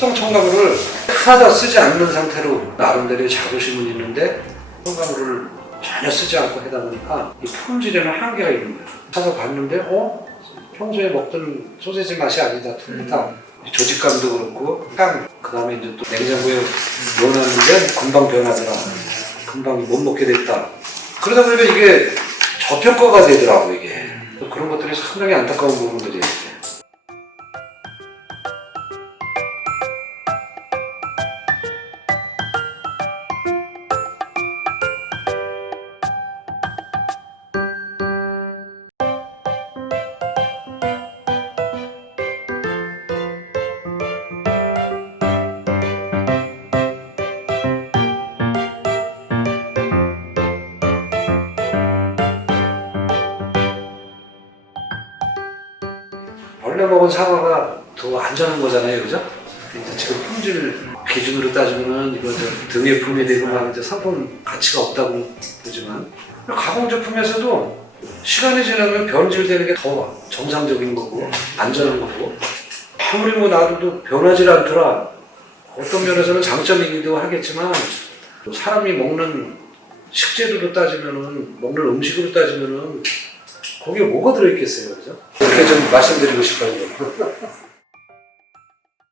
합성 첨가물을 하나도 쓰지 않는 상태로 나름대로의 자부심은 있는데 첨가물을 전혀 쓰지 않고 하다 보니까 이 품질에는 한계가 있는 거예요. 사서 봤는데 어? 평소에 먹던 소세지 맛이 아니다. 틀리다. 이 조직감도 그렇고 향, 그 다음에 이제 또 냉장고에 넣어놨는데 금방 변하더라. 금방 못 먹게 됐다. 그러다 보니까 이게 저평가가 되더라고 이게. 그런 것들이 상당히 안타까운 부분들이에요. 원래 먹은 사과가 더 안전한 거잖아요, 그죠? 이제 지금 품질 기준으로 따지면은 이거 저 등에 품이 되고 막 이제 상품 가치가 없다고 보지만 가공 제품에서도 시간이 지나면 변질되는 게 더 정상적인 거고 안전한 거고 아무리 뭐 놔둬도 변하지 않더라. 어떤 면에서는 장점이기도 하겠지만 또 사람이 먹는 식재료로 따지면은 먹는 음식으로 따지면은 거기에 뭐가 들어있겠어요, 그죠? 이렇게 좀 말씀드리고 싶어요.